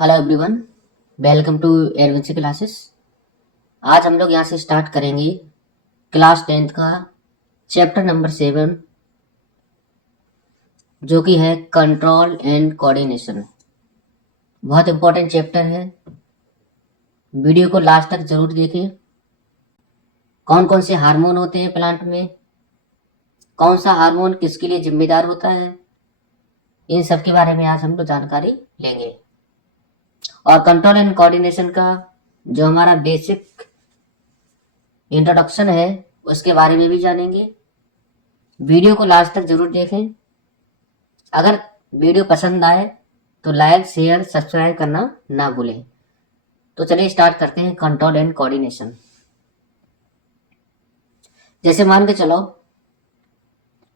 Hello everyone, welcome to adventure classes. आज हम लोग यहाँ से स्टार्ट करेंगे क्लास 10th का चैप्टर नंबर 7, जो कि है कंट्रोल एंड कोऑर्डिनेशन। बहुत इंपॉर्टेंट चैप्टर है, वीडियो को लास्ट तक जरूर देखें। कौन कौन से हार्मोन होते हैं प्लांट में, कौन सा हार्मोन किसके लिए जिम्मेदार होता है, इन सब के बारे में आज हम लोग जानकारी लेंगे। और कंट्रोल एंड कोऑर्डिनेशन का जो हमारा बेसिक इंट्रोडक्शन है उसके बारे में भी जानेंगे। वीडियो को लास्ट तक जरूर देखें। अगर वीडियो पसंद आए तो लाइक शेयर सब्सक्राइब करना ना भूलें। तो चलिए स्टार्ट करते हैं कंट्रोल एंड कोऑर्डिनेशन। जैसे मान के चलो,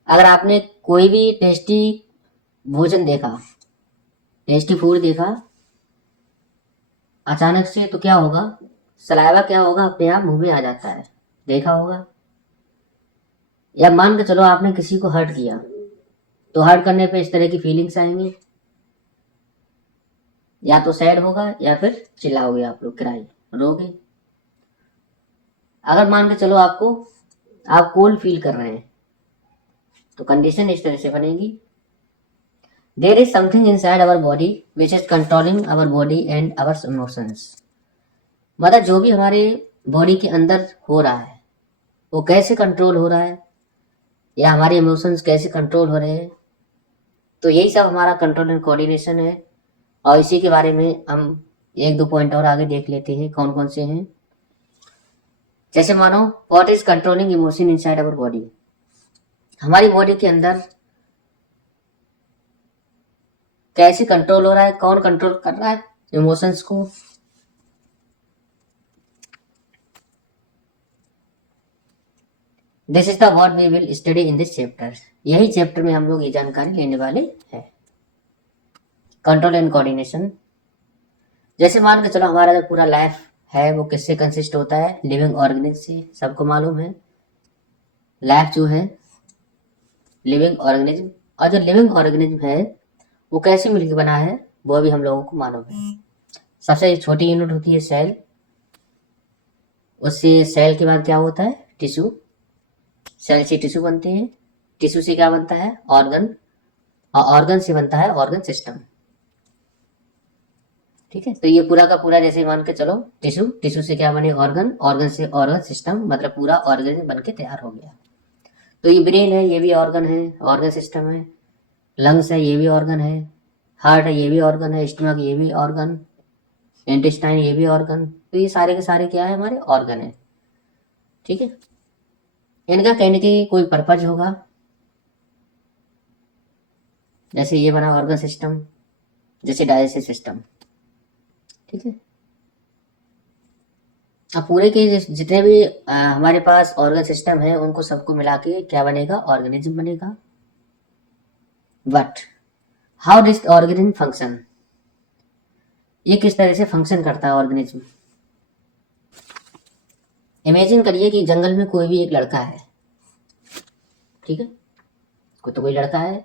अगर आपने कोई भी टेस्टी भोजन देखा, टेस्टी फूड देखा अचानक से, तो क्या होगा, सलाइवा क्या होगा, अपने आप मुंह में आ जाता है, देखा होगा। या मान के चलो आपने किसी को हर्ट किया, तो हर्ट करने पे इस तरह की फीलिंग्स आएंगी, या तो सैड होगा या फिर चिल्लाओगे, आप लोग क्राई, रोगे। अगर मान के चलो आप कोल्ड फील कर रहे हैं, तो कंडीशन इस तरह से बनेगी, there is something inside our body which is controlling our body and our emotions. मतलब जो भी हमारे बॉडी के अंदर हो रहा है वो कैसे कंट्रोल हो रहा है, या हमारे इमोशंस कैसे कंट्रोल हो रहे हैं। तो यही सब हमारा कंट्रोल एंड कोऑर्डिनेशन है। और इसी के बारे में हम एक दो पॉइंट और आगे देख लेते हैं, कौन कौन से हैं। जैसे मानो, what is controlling emotion inside our body. हमारी बॉडी के अंदर कैसे कंट्रोल हो रहा है, कौन कंट्रोल कर रहा है इमोशंस को। This is the what we will study in this chapter. यही चैप्टर में हम लोग ये जानकारी लेने वाले हैं, कंट्रोल एंड कोऑर्डिनेशन। जैसे मान के चलो, हमारा जो पूरा लाइफ है वो किससे कंसिस्ट होता है, लिविंग ऑर्गेनिज्म से। सबको मालूम है लाइफ जो है लिविंग ऑर्गेनिज्म, और जो लिविंग ऑर्गेनिज्म है वो कैसे मिलकर बना है वो भी हम लोगों को मालूम है। सबसे छोटी यूनिट होती है सेल, उससे सेल के बाद क्या होता है, टिश्यू। सेल से टिश्यू बनते हैं, टिश्यू से क्या बनता है, ऑर्गन, और ऑर्गन से बनता है ऑर्गन सिस्टम। ठीक है, तो ये पूरा का पूरा जैसे मान के चलो, टिश्यू, टिश्यू से क्या बने, ऑर्गन, ऑर्गन से ऑर्गन सिस्टम, मतलब पूरा ऑर्गन बन के तैयार हो गया। तो ये ब्रेन है, ये भी ऑर्गन है, ऑर्गन सिस्टम है। लंग्स है, ये भी ऑर्गन है। हार्ट है, ये भी ऑर्गन है। स्टमक, ये भी ऑर्गन। इंटेस्टाइन, ये भी ऑर्गन। तो ये सारे के सारे क्या है, हमारे ऑर्गन है। ठीक है, इनका कहने की कोई पर्पज होगा। जैसे ये बना ऑर्गन सिस्टम, जैसे डाइजेस्टिव सिस्टम। ठीक है, अब पूरे के जितने भी हमारे पास ऑर्गन सिस्टम है उनको सबको मिला के क्या बनेगा, ऑर्गेनिज्म बनेगा। But how this organism function, ये किस तरह से फंक्शन करता है ऑर्गेनिज्म। इमेजिन करिए कि जंगल में कोई भी एक लड़का है, ठीक है, कोई लड़का है,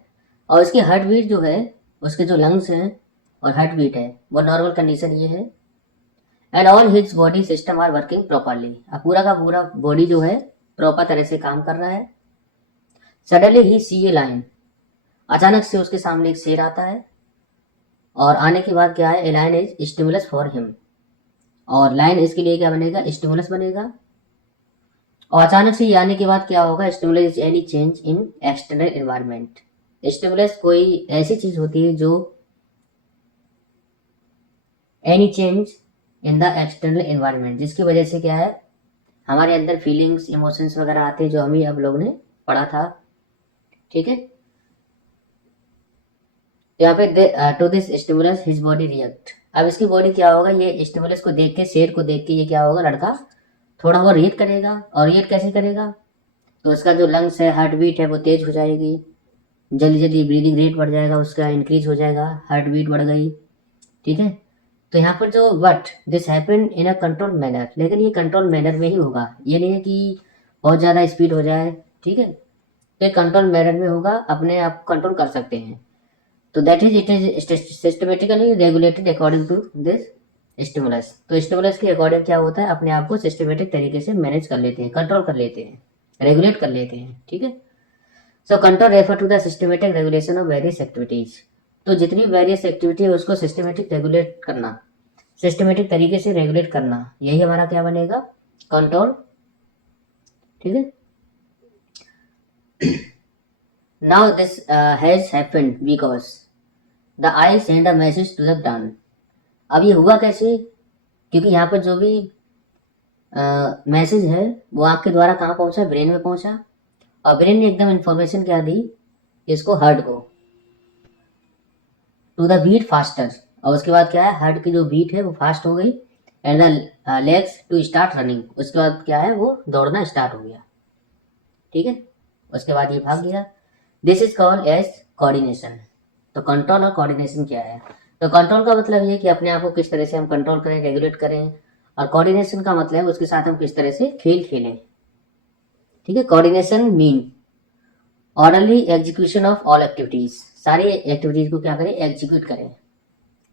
और उसकी हार्ट बीट जो है, उसके जो लंग्स हैं और हार्ट बीट है, वो नॉर्मल कंडीशन ये है, and all his body system are working properly. अब पूरा का पूरा बॉडी जो है प्रॉपर तरह से काम कर रहा है। सडनली ही सी ए लाइन, अचानक से उसके सामने एक शेर आता है, और आने के बाद क्या है, a line is stimulus for him, और लाइन इसके लिए क्या बनेगा, स्टिमुलस बनेगा। और अचानक से ये आने के बाद क्या होगा, stimulus is any change in external environment. Stimulus कोई ऐसी चीज होती है जो any change in the external environment, जिसकी वजह से क्या है, हमारे अंदर फीलिंग्स, इमोशंस वगैरह आते हैं, जो हम ही अब लोग ने पढ़ा था। ठीक है, यहाँ पे to this stimulus his body react. अब इसकी बॉडी क्या होगा, ये स्टिमुलस को देख के, शेर को देख के ये क्या होगा, लड़का थोड़ा बहुत रिएक्ट करेगा। और रिएक्ट कैसे करेगा, तो उसका जो लंग्स है, हार्ट बीट है, वो तेज हो जाएगी, जल्दी जल्दी ब्रीदिंग रेट बढ़ जाएगा, उसका इंक्रीज हो जाएगा, हार्ट बीट बढ़ गई। ठीक है, तो यहाँ पर जो but this happen in a control manner, लेकिन ये कंट्रोल मैनर में ही होगा, ये नहीं है कि बहुत ज़्यादा स्पीड हो जाए। ठीक है, तो कंट्रोल मैनर में होगा, अपने आप कंट्रोल कर सकते हैं। तो that is it is systematically regulated according to this stimulus. तो स्टिमुलस के अकॉर्डिंग क्या होता है, अपने आप को सिस्टमेटिक तरीके से मैनेज कर लेते हैं, कंट्रोल कर लेते हैं, रेगुलेट कर लेते हैं, ठीक है। So control refer to the systematic regulation of various activities. तो जितनी वेरियस एक्टिविटी है उसको सिस्टमेटिक रेगुलेट करना, सिस्टमेटिक तरीके से रेगुलेट करना, यही हमारा क्या बनेगा, कंट्रोल, ठीक है। Now this has happened because the eye send a message to the brain. अब ये हुआ कैसे, क्योंकि यहाँ पर जो भी मैसेज है वो आपके द्वारा कहाँ पहुंचा, ब्रेन में पहुंचा, और ब्रेन ने एकदम इंफॉर्मेशन क्या दी इसको, हार्ट को, टू द बीट फास्टर। और उसके बाद क्या है, हार्ट की जो बीट है वो फास्ट हो गई, and the legs to start running. उसके बाद क्या है, वो दौड़ना स्टार्ट हो गया, ठीक है। उसके बाद ये भाग गया। This is called as coordination. तो कंट्रोल और कोऑर्डिनेशन क्या है, तो कंट्रोल का मतलब ये कि अपने आप को किस तरह से हम कंट्रोल करें, रेगुलेट करें, और कोऑर्डिनेशन का मतलब है उसके साथ हम किस तरह से खेल खेलें, ठीक है। Coordination mean orderly execution of all activities, सारी एक्टिविटीज को क्या करें, एग्जीक्यूट करें,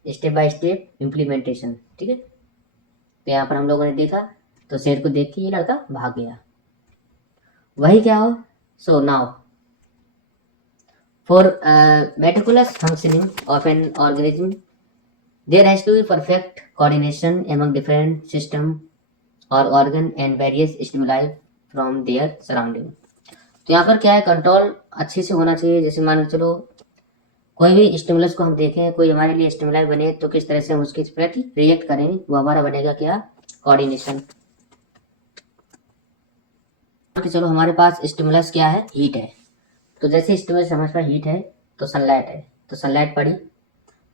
स्टेप बाय स्टेप इम्प्लीमेंटेशन, ठीक है। तो यहाँ पर हम लोगों ने देखा, तो शेर को देख के ये लड़का भाग गया, वही क्या हो। So now for meticulous functioning of an organism, there has to be perfect coordination among different system or organ and various stimuli from their surrounding। तो यहाँ पर क्या है, कंट्रोल अच्छे से होना चाहिए। जैसे मान के चलो कोई भी स्टिमुलस को हम देखें, कोई हमारे लिए स्टिमुलाई बने, तो किस तरह से हम उसके प्रति रिएक्ट करें, वो हमारा बनेगा क्या, कोऑर्डिनेशन। चलो हमारे पास स्टिमुलस क्या है, हीट है। तो जैसे स्टिमुलस हमारे पास हीट है, तो सनलाइट है, तो सनलाइट पड़ी,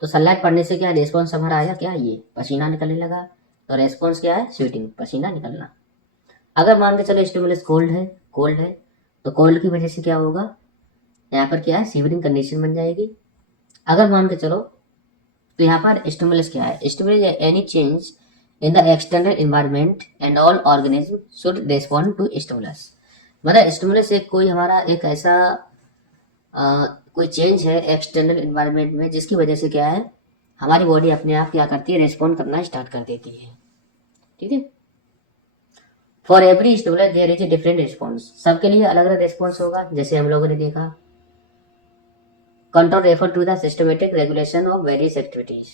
तो सनलाइट पड़ने से क्या रिस्पॉन्स हमारा आया, क्या, ये पसीना निकलने लगा। तो रेस्पॉन्स क्या है, स्वेटिंग, पसीना निकलना। अगर मान के चलो स्टिमुलस कोल्ड है, कोल्ड है, तो कोल्ड की वजह से क्या होगा, यहाँ पर क्या है, शिवरिंग कंडीशन बन जाएगी। अगर मान के चलो, तो यहाँ पर स्टिमुलस क्या है, stimulus any change in the external environment and all organism should respond to stimulus. मतलब स्टिमुलस एक कोई हमारा एक ऐसा कोई चेंज है एक्सटर्नल एनवायरनमेंट में, जिसकी वजह से क्या है, हमारी बॉडी अपने आप क्या करती है, रेस्पॉन्ड करना स्टार्ट कर देती है, ठीक है। For every stimulus there is a different response, सबके लिए अलग अलग रिस्पॉन्स होगा। जैसे हम लोगों ने देखा, control refer to the systematic regulation of various activities.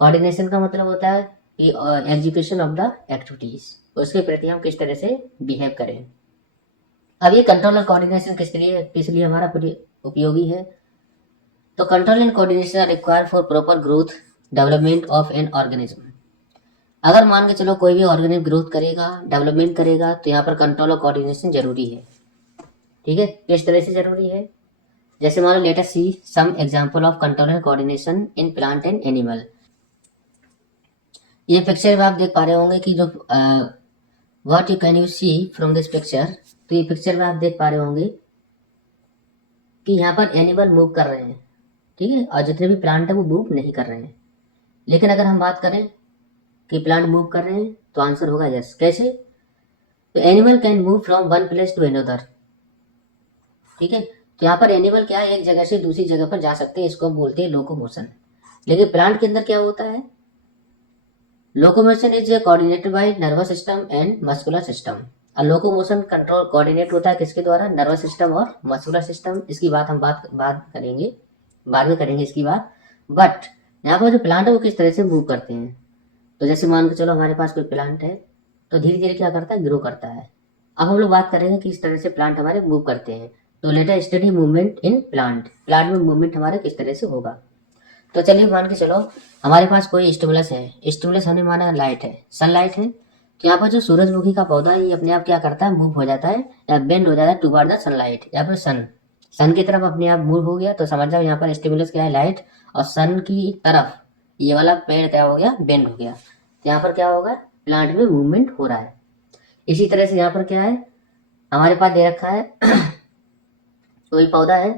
Coordination का मतलब होता है कि एग्जीक्यूशन ऑफ द एक्टिविटीज, उसके प्रति हम किस तरह से बिहेव करें। अब ये कंट्रोल और कोऑर्डिनेशन किस लिए हमारा उपयोगी है, तो control and coordination are required for proper growth development of an organism. अगर मान के चलो कोई भी ऑर्गेनिज्म ग्रोथ करेगा, डेवलपमेंट करेगा, तो यहाँ पर कंट्रोल और कोऑर्डिनेशन जरूरी है, ठीक है। किस तरह से जरूरी है, जैसे मान लो let us see some example of control and coordination in plant and animal. ये पिक्चर में आप देख पा रहे होंगे कि जो what you can you see from this picture. तो ये पिक्चर में आप देख पा रहे होंगे कि यहाँ पर एनिमल मूव कर रहे हैं, ठीक है, और जितने भी प्लांट है वो मूव नहीं कर रहे हैं। लेकिन अगर हम बात करें कि प्लांट मूव कर रहे हैं, तो आंसर होगा यस। कैसे, तो animal can move from one place to another, ठीक है। तो यहाँ पर एनिमल क्या है, एक जगह से दूसरी जगह पर जा सकते हैं, इसको हम बोलते हैं लोकोमोशन। लेकिन प्लांट के अंदर क्या होता है, locomotion is coordinated by nervous system and muscular system. और लोकोमोशन कंट्रोल कोऑर्डिनेट होता है किसके द्वारा, नर्वस सिस्टम और मस्कुलर सिस्टम। इसकी बात हम बात करेंगे, बाद में करेंगे इसकी बात। बट यहाँ पर जो प्लांट है वो किस तरह से मूव करते हैं, तो जैसे मान के चलो हमारे पास कोई प्लांट है, तो धीरे धीरे क्या करता है, ग्रो करता है। अब हम लोग बात करेंगे कि इस तरह से प्लांट हमारे मूव करते हैं। तो let us study movement in plant, plant में मूवमेंट हमारे किस तरह से होगा। तो चलिए मान के चलो हमारे पास कोई स्टिमुलस है, स्टिमुलस हमने माना लाइट है, सनलाइट है। तो यहाँ पर जो सूरजमुखी का पौधा है, ये अपने आप क्या करता है, मूव हो जाता है या बेंड हो जाता है टुवर्ड द सनलाइट, या फिर सन की तरफ अपने आप मूव हो गया। तो समझ जाओ यहाँ पर स्टिमुलस क्या है, लाइट, और सन की तरफ ये वाला पेड़ क्या हो गया, बेंड हो गया। तो यहाँ पर क्या होगा, प्लांट में मूवमेंट हो रहा है। इसी तरह से यहाँ पर क्या है, हमारे पास दे रखा है कोई पौधा है,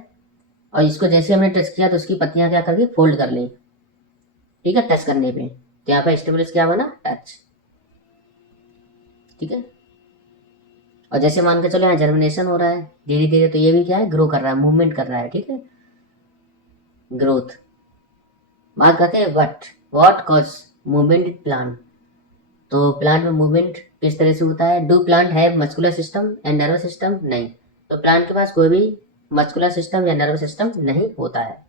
और इसको जैसे हमने टच किया तो उसकी पत्तियां क्या कर दी, फोल्ड कर ली, ठीक है, टच करने पे। तो यहाँ पर स्टिमुलस क्या बना, टच, ठीक है। और जैसे मान के चलो यहाँ जर्मिनेशन हो रहा है धीरे धीरे, तो ये भी क्या है, ग्रो कर रहा है, मूवमेंट कर रहा है, ठीक है। ग्रोथ। बात करते हैं what cause movement in plant. तो प्लांट में मूवमेंट किस तरह से होता है? Do plant have muscular system and nervous system? नहीं, तो प्लांट के पास कोई भी मस्कुलर सिस्टम या नर्वस सिस्टम नहीं होता है।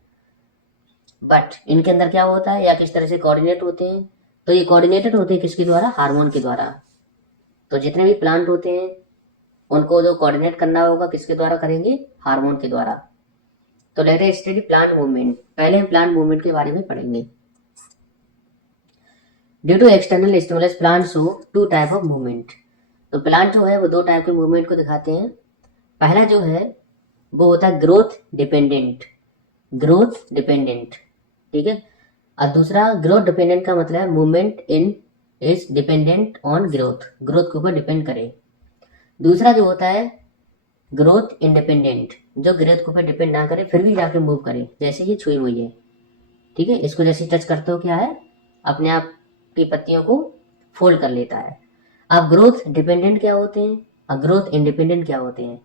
बट इनके अंदर क्या होता है या किस तरह से कोऑर्डिनेट होते हैं? तो ये कोऑर्डिनेटेड होते हैं किसके द्वारा? हार्मोन के द्वारा। तो जितने भी प्लांट होते हैं उनको जो कोऑर्डिनेट करना होगा किसके द्वारा करेंगे? हार्मोन के द्वारा। तो let us study plant movement. पहले हम प्लांट मूवमेंट के बारे में पढ़ेंगे। Due to external stimulus plant show two type of movement. तो प्लांट जो है वो दो टाइप के मूवमेंट को दिखाते हैं। पहला जो है वो होता है ग्रोथ डिपेंडेंट। ग्रोथ डिपेंडेंट, ठीक है। और दूसरा ग्रोथ डिपेंडेंट का मतलब है movement in is dependent on growth, growth के ऊपर डिपेंड करे। दूसरा जो होता है ग्रोथ इंडिपेंडेंट, जो ग्रोथ के ऊपर डिपेंड ना करे फिर भी जाके मूव करे, जैसे ये छुई हुई है, ठीक है। इसको जैसे टच करते हो क्या है, अपने आप की पत्तियों को फोल्ड कर लेता है। अब ग्रोथ डिपेंडेंट क्या होते हैं और ग्रोथ इंडिपेंडेंट क्या होते हैं?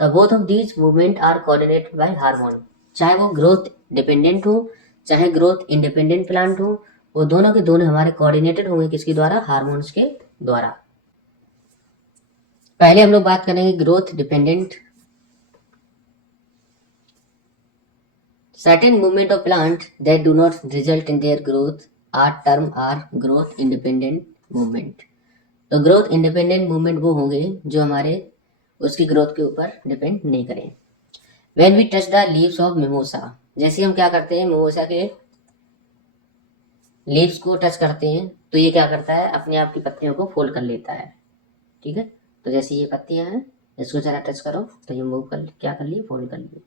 तो both of these movement are coordinated by hormone. चाहे वो ग्रोथ डिपेंडेंट हो चाहे ग्रोथ इंडिपेंडेंट प्लांट हो, वो दोनों के दोनों हमारे कोऑर्डिनेटेड होंगे किसके द्वारा? हार्मोन्स के द्वारा। पहले हम लोग बात करेंगे growth dependent. Certain movement of plant that do not result in their growth are growth independent movement। तो ग्रोथ इंडिपेंडेंट मूवमेंट वो होंगे जो हमारे उसकी ग्रोथ के ऊपर डिपेंड नहीं करें। When we touch the leaves of mimosa, जैसे हम क्या करते हैं मिमोसा के लीव्स को टच करते हैं तो ये क्या करता है, अपने आप की पत्तियों को फोल्ड कर लेता है, ठीक है। तो जैसे ये पत्तियां हैं इसको जरा टच करो तो ये मूव कर क्या कर लिए, फोल्ड कर लिए।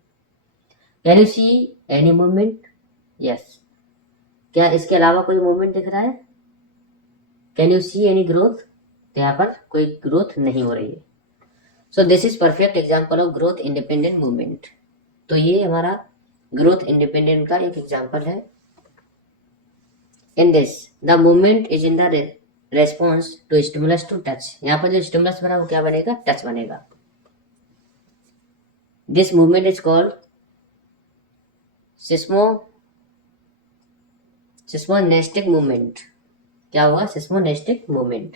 Can you see any movement? Yes. क्या इसके अलावा कोई मूवमेंट दिख रहा है? Can you see any growth? तो यहाँ पर कोई ग्रोथ नहीं हो रही है। So this is perfect example of growth independent movement. तो ये हमारा ग्रोथ इंडिपेंडेंट का एक एग्जाम्पल है। In this the movement is in the response to stimulus to touch. यहाँ पर जो स्टिमुलस बना वो क्या बनेगा? टच बनेगा। This movement is called seismonastic movement. क्या हुआ? Seismonastic movement.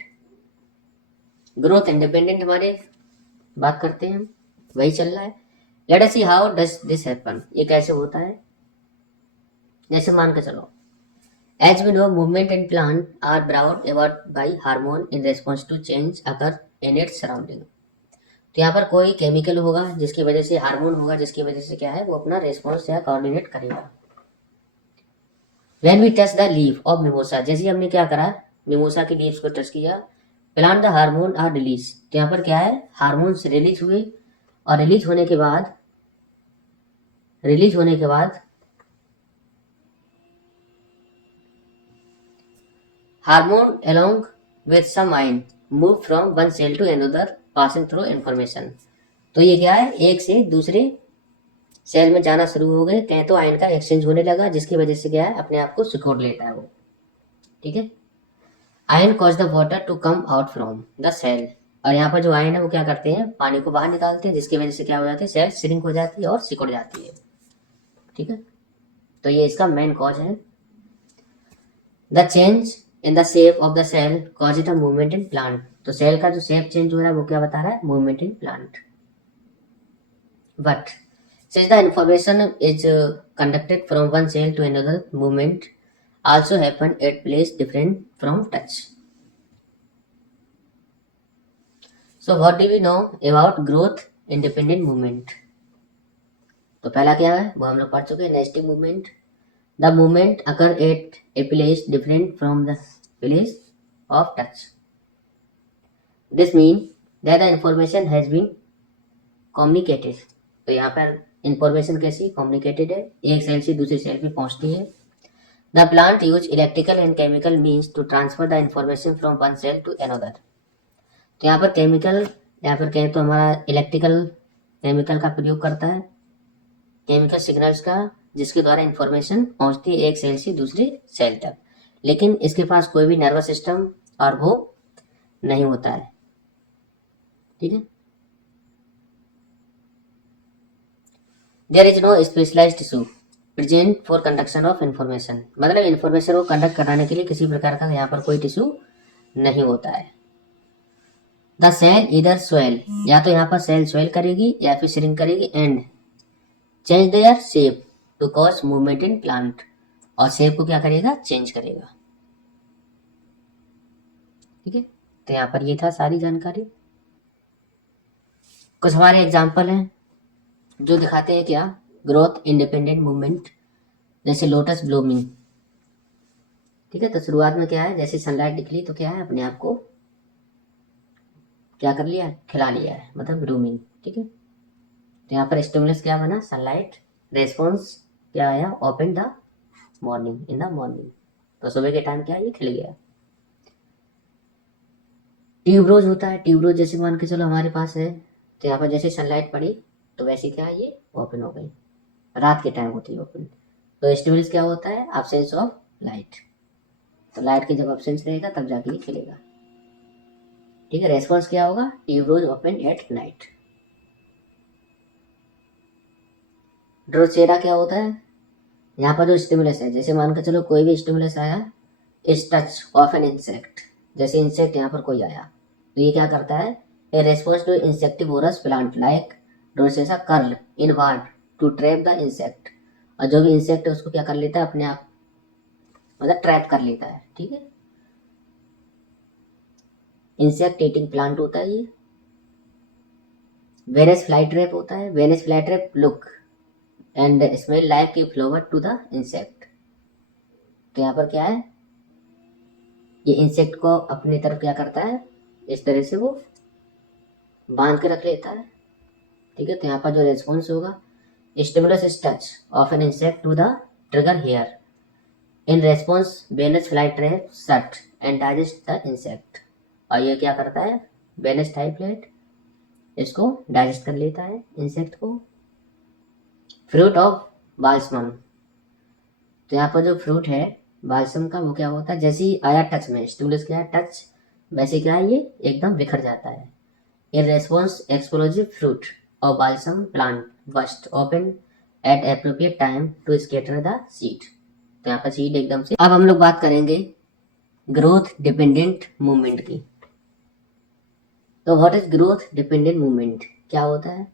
ग्रोथ इंडिपेंडेंट हमारे बात करते हैं हम, वही चल रहा है। Let us see how does this happen. ये कैसे होता है? जैसे मान के चलो, as we know movement in plant are brought about by hormone in response to change occur in its surrounding. तो यहाँ पर कोई केमिकल होगा जिसकी वजह से, हार्मोन होगा जिसकी वजह से क्या है, वो अपना रेस्पॉन्स या कोऑर्डिनेट करेगा। When we touch the leaf of mimosa, जैसे हमने क्या करा, मिमोसा की लीव्स को टच किया, plant the hormone are release. तो यहाँ पर क्या है, हार्मोन्स रिलीज हुए और रिलीज होने के बाद hormone along with some ion move from one cell to another passing through information। तो ये क्या है, एक से दूसरे सेल में जाना शुरू हो गए, कहें तो आयन का एक्सचेंज होने लगा जिसकी वजह से क्या है, अपने आप को सिकोड़ लेता है वो, ठीक है। Ion cause the water to come out from the cell. और यहाँ पर जो आयन है वो क्या करते हैं, पानी को बाहर निकालते हैं जिसकी वजह से क्या हो जाती है, सेल श्रिंक हो जाती है और सिकुड़ जाती है, ठीक है। तो ये इसका मेन कॉज है। The change in the shape of the cell cause it a movement in plant. तो सेल का जो शेप चेंज हो रहा है वो क्या बता रहा है, movement in plant. But since the information is conducted from one cell to another, movement also happen at place different from touch। So what do we know about growth independent movement? तो पहला क्या है वो हम लोग पढ़ चुके हैं, nastic movement. The movement occur at a place different from the place of touch. This mean that the information has been communicated. तो यहाँ पर इंफॉर्मेशन कैसी कम्युनिकेटेड है, एक सेल से दूसरी सेल पे पहुंचती है। The plant use electrical and chemical means to transfer the information from one cell to another. तो यहाँ पर केमिकल या फिर कहें तो हमारा इलेक्ट्रिकल केमिकल का प्रयोग करता है, केमिकल सिग्नल्स का, जिसके द्वारा इंफॉर्मेशन पहुंचती है एक सेल से दूसरी सेल तक। लेकिन इसके पास कोई भी नर्वस सिस्टम और वो नहीं होता है, ठीक है। There is no specialised tissue. Present for conduction of information, मतलब इंफॉर्मेशन को कंडक्ट कराने के लिए किसी प्रकार का यहाँ पर कोई टिश्यू नहीं होता है। द सेल इधर स्वेल, या तो यहाँ पर सेल स्वेल करेगी या फिर श्रिंक करेगी and change their shape to cause movement in plant, और शेप को क्या करेगा, चेंज करेगा। ठीक है, तो यहाँ पर ये था सारी जानकारी। कुछ हमारे एग्जाम्पल हैं जो दिखाते हैं क्या, ग्रोथ इंडिपेंडेंट मूवमेंट, जैसे लोटस ब्लूमिंग। ठीक है, तो शुरुआत में क्या है, जैसे सनलाइट निकली तो क्या है, अपने आप को क्या कर लिया, खिला लिया है, मतलब ब्लूमिंग। ठीक है, तो यहाँ पर स्टिमुलस क्या बना, सनलाइट, रेस्पॉन्स क्या आया, open the morning, in the morning, तो सुबह के टाइम क्या है, ये खिल गया। ट्यूबरोज होता है, ट्यूबरोज जैसे मान के चलो हमारे पास है, तो यहाँ पर जैसे सनलाइट पड़ी तो वैसे क्या है, ये ओपन हो गई, रात के टाइम होती है ओपन। तो स्टिमुलस क्या होता है, एब्सेंस ऑफ लाइट, तो लाइट की जब एब्सेंस रहेगा तब जाके ये खिलेगा। ठीक है, रेस्पॉन्स क्या होगा, tuberose open at night. Drosera क्या होता है, यहाँ पर जो स्टिमुलस है, जैसे मान के चलो कोई भी स्टिमुलस आया, इस टच ऑफ एन इंसेक्ट, जैसे इंसेक्ट यहाँ पर कोई आया तो ये क्या करता है, a response to insectivorous plant like Drosera curl inward to trap the insect, और जो भी इंसेक्ट है उसको क्या कर लेता है, अपने आप मतलब ट्रैप कर लेता है। ठीक है, इंसेक्ट ईटिंग प्लांट होता है ये। वेनस फ्लाई ट्रैप होता है, Venus fly trap look and smell like a flower to the insect, तो यहाँ पर क्या है, ये इंसेक्ट को अपनी तरफ क्या करता है, इस तरह से वो बांध के रख लेता है। ठीक है, तो यहाँ पर जो रेस्पॉन्स होगा, stimulus is touch of an insect to the trigger hair, in response Venus fly trap shut and digest the insect, और ये क्या करता है, वेनस टाइपलेट इसको डाइजेस्ट कर लेता है इंसेक्ट को। फ्रूट ऑफ बाल्समम, तो यहाँ पर जो फ्रूट है बाल्सम का, वो क्या होता है, जैसे ही आया टच में, स्टिमुलस क्या है, टच, वैसे क्या है, ये एकदम बिखर जाता है। इन रेस्पॉन्स एक्सप्लोजिव फ्रूट और balsam plant burst open at appropriate time to scatter the seed, तो यहाँ पर सीड एकदम से। अब हम लोग बात करेंगे ग्रोथ डिपेंडेंट मूवमेंट की। तो what is growth dependent movement, क्या होता है,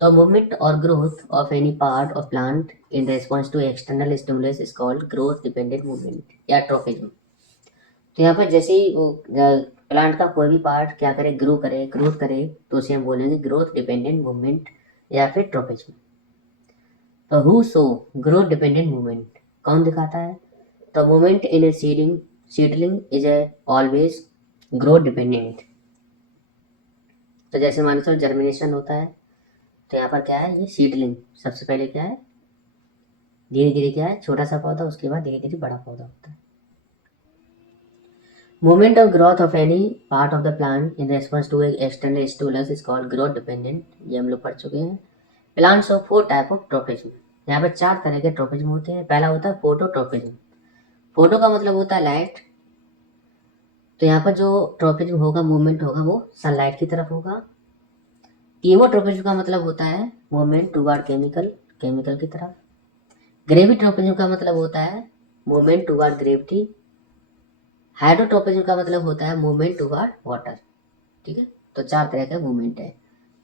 तो मूवमेंट और growth of any part of plant in response to external stimulus is called growth dependent movement या ट्रोफिज्म। तो यहाँ पर जैसे ही वो प्लांट का कोई भी पार्ट क्या करे, ग्रो करे, ग्रोथ करे, तो उसे हम बोलेंगे ग्रोथ डिपेंडेंट मूवमेंट या फिर ट्रोफिज्म। तो who show growth dependent movement, कौन दिखाता है, तो movement in A seedling is a always growth dependent. तो जैसे मान लो जर्मिनेशन होता है, तो यहाँ पर क्या है, ये सीडलिंग सबसे पहले क्या है, धीरे धीरे क्या है, छोटा सा पौधा, उसके बाद धीरे धीरे बड़ा पौधा होता है। Movement of growth of any part of the plant in response to external stimulus is called growth dependent, ये हम लोग पढ़ चुके हैं। Plants of 4 type of tropism, यहाँ पर 4 तरह के ट्रोपिज्म होते हैं। पहला होता है फोटोट्रोपिज्म, फोटो का मतलब होता है लाइट, तो यहाँ पर जो ट्रोपिज्म होगा, मूवमेंट होगा, वो सनलाइट की तरफ होगा। कीमोट्रोपिज्म का मतलब होता है मूवमेंट टुवर्ड केमिकल, केमिकल की तरफ। ग्रेविट्रोपिज्म का मतलब होता है मूवमेंट टुवर्ड ग्रेविटी। हाइड्रोट्रोपिज्म का मतलब होता है मूवमेंट टुवर्ड वाटर। ठीक है, तो 4 तरह का मूवमेंट है।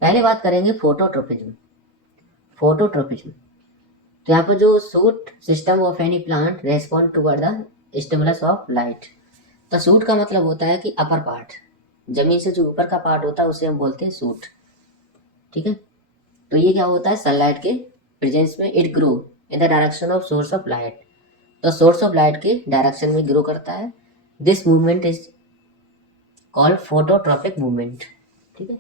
पहले बात करेंगे फोटोट्रोपिज्म। फोटोट्रोपिज्म, तो यहाँ पर जो shoot system of any plant respond toward the stimulus of light. तो सूट का मतलब होता है कि अपर पार्ट, जमीन से जो ऊपर का पार्ट होता है उसे हम बोलते हैं सूट। ठीक है, तो ये क्या होता है, सनलाइट के प्रेजेंस में it grow in the direction of source of light, तो सोर्स ऑफ लाइट के डायरेक्शन में ग्रो करता है। This movement is called phototropic movement. ठीक है,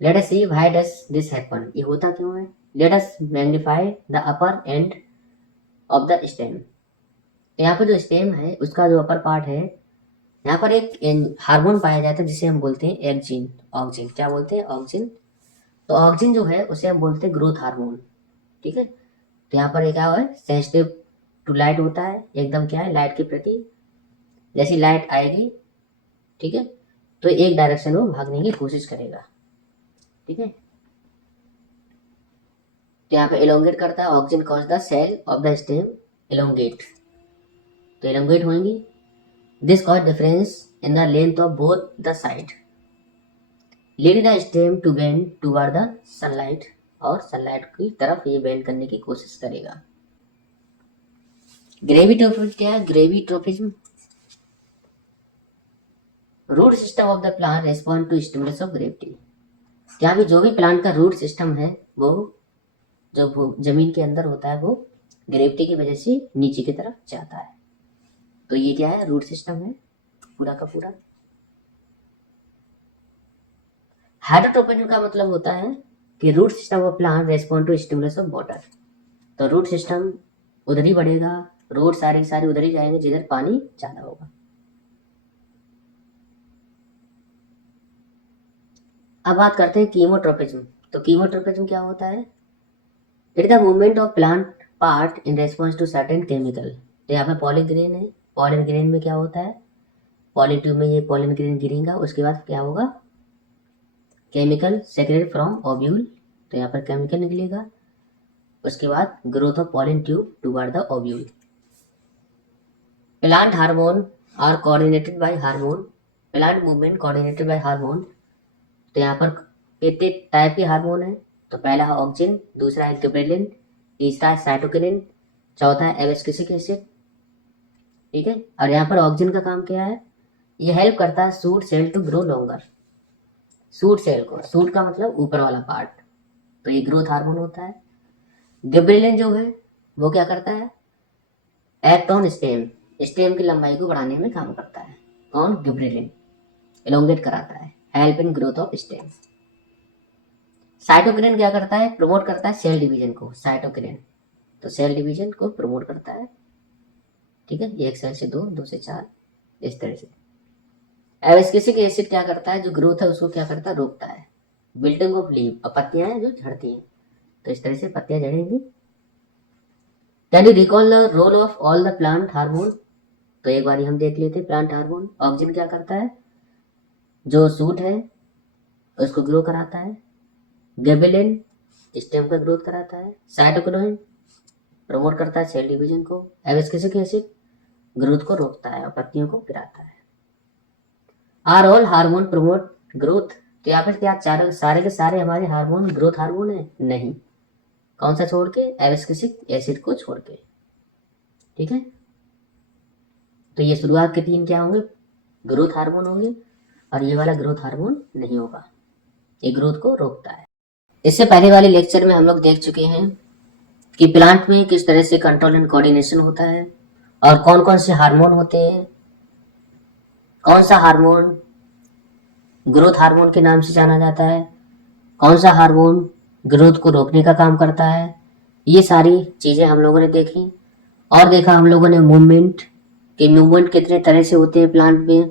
let us see why does this happen, ये होता क्यों है। Let us magnify the upper end of the stem, यहाँ पर जो स्टेम है उसका जो अपर पार्ट है, यहाँ पर एक हार्मोन पाया जाता है जिसे हम बोलते हैं एक्जिन, ऑक्जिन, क्या बोलते हैं, ऑक्जिन। तो ऑक्जिन जो है उसे हम बोलते हैं ग्रोथ हार्मोन। ठीक है, तो यहाँ पर क्या है, सेंसिटिव टू लाइट होता है, एकदम क्या है, लाइट के प्रति, जैसी लाइट आएगी, ठीक है, तो एक डायरेक्शन में भागने की कोशिश करेगा। ठीक है, तो यहाँ पे एलोंगेट करता है, auxin cause the cell of the stem elongate, तो एलोंगेट होंगी। This cause difference in the length of both the side, lead the stem to bend toward the sunlight, और सनलाइट की तरफ ये बेंड करने की कोशिश करेगा। ग्रेविट्रोफिज्म क्या है? Gravitropism root system of the plant respond to stimulus of gravity. क्या भी जो भी प्लांट का रूट सिस्टम है वो जो जमीन के अंदर होता है वो ग्रेविटी की वजह से नीचे की तरफ जाता है। तो ये क्या है? रूट सिस्टम है पूरा का पूरा। हाइड्रोट्रोपिज्म का मतलब होता है कि root system of plant respond to stimulus of water. तो रूट सिस्टम उधर ही बढ़ेगा, रूट सारे सारे उधर ही जाएंगे जिधर पानी ज्यादा होगा। अब बात करते हैं कीमोट्रोपिज्म। तो कीमोट्रोपिज्म क्या होता है? It is the movement of plant part in response to certain chemical. तो यहाँ पे पॉलिन ग्रेन है, पॉलिन ग्रेन में क्या होता है? पॉलिन ट्यूब में ये पॉलिन ग्रेन गिरेगा, उसके बाद क्या होगा? केमिकल सेक्रेट फ्रॉम ओव्यूल, तो यहाँ पर केमिकल निकलेगा, उसके बाद growth of pollen tube toward the ovule. Plant hormone are coordinated by hormone, plant movement coordinated by hormone. तो यहाँ पर कितने टाइप के हार्मोन है? तो पहला है ऑक्सिन, दूसरा है गिबरेलिन, तीसरा है साइटोकिनिन, चौथा है एब्सिक्सिक एसिड। ठीक है, और यहाँ पर ऑक्सिन का काम क्या है? ये हेल्प करता है shoot cell to grow longer. Shoot cell को, सूट का मतलब ऊपर वाला पार्ट, तो ये ग्रोथ हार्मोन होता है। गिबरेलिन जो है वो क्या करता है? एक्ट ऑन स्टेम, स्टेम की लंबाई को बढ़ाने में काम करता है। कौन? गिबरेलिन। एलोंगेट कराता है, help in growth of stem. Cytokinin क्या करता है? प्रमोट करता है सेल डिवीजन को। साइटोकिनिन तो सेल डिवीजन को प्रमोट करता है। ठीक है, एक सेल से दो, दो से चार, इस तरह से। एब्सिक्सिक एसिड क्या करता है? जो ग्रोथ है उसको क्या करता है? रोकता है। बिल्डिंग ऑफ लीव, और पत्तियां हैं जो झड़ती हैं, तो इस तरह से पत्तियां झड़ेंगी। Can you recall the role of all the plant hormone? तो एक बार हम देख लेते हैं प्लांट हार्मोन। ऑक्सिन क्या करता है? जो सूट है उसको ग्रो कराता है। गिबरेलिन स्टेम का ग्रोथ कराता है। साइटोकिनिन प्रमोट करता है सेल डिवीजन को। एब्सिक्सिक एसिड ग्रोथ को रोकता है और पत्तियों को गिराता है। Are all hormone promote growth? तो यहाँ पर क्या चारों सारे के सारे हमारे हार्मोन ग्रोथ हार्मोन है? नहीं। कौन सा छोड़ के? एब्सिक्सिक एसिड को छोड़ के। ठीक है, तो ये शुरुआत के तीन क्या होंगे? ग्रोथ हार्मोन होंगे, और ये वाला ग्रोथ हार्मोन नहीं होगा, ये ग्रोथ को रोकता है। इससे पहले वाले लेक्चर में हम लोग देख चुके हैं कि प्लांट में किस तरह से कंट्रोल एंड कोऑर्डिनेशन होता है, और कौन कौन से हार्मोन होते हैं। कौन सा हार्मोन ग्रोथ हार्मोन के नाम से जाना जाता है, कौन सा हार्मोन ग्रोथ को रोकने का काम करता है। ये सारी चीजें हम लोगों ने देखी। और देखा हम लोगों ने मूवमेंट, कि मूवमेंट कितने तरह से होते हैं प्लांट में।